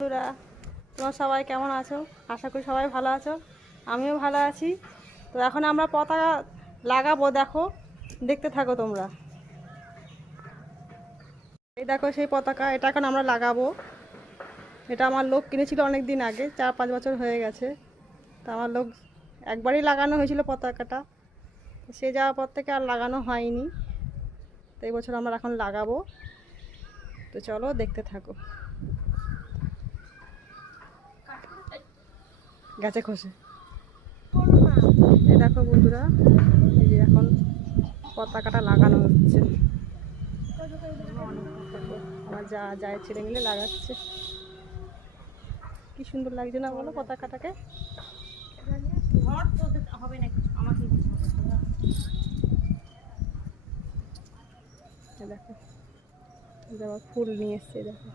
বন্ধুরা, তোমরা সবাই কেমন আছো? আশা করি সবাই ভালো আছো, আমিও ভালো আছি। তো এখন আমরা পতাকা লাগাবো, দেখো, দেখতে থাকো তোমরা। এই দেখো সেই পতাকা, এটা এখন আমরা লাগাবো। এটা আমার লোক কিনেছিল অনেক দিন আগে, 4-5 বছর হয়ে গেছে। তা আমার লোক একবারই লাগানো হয়েছিল পতাকাটা, সে যাওয়ার পর থেকে আর লাগানো হয়নি। তো এই বছর আমরা এখন লাগাবো। তো চলো দেখতে থাকো। গাছে খসে এই দেখো বন্ধুরা, এই যে এখন পতাকাটা লাগানো হচ্ছে। আমার যায় ছেলে মিলে লাগাচ্ছে। কি সুন্দর লাগছে না বলো পতাকাটাকে? দেখো ফুল নিয়ে এসছে, দেখো।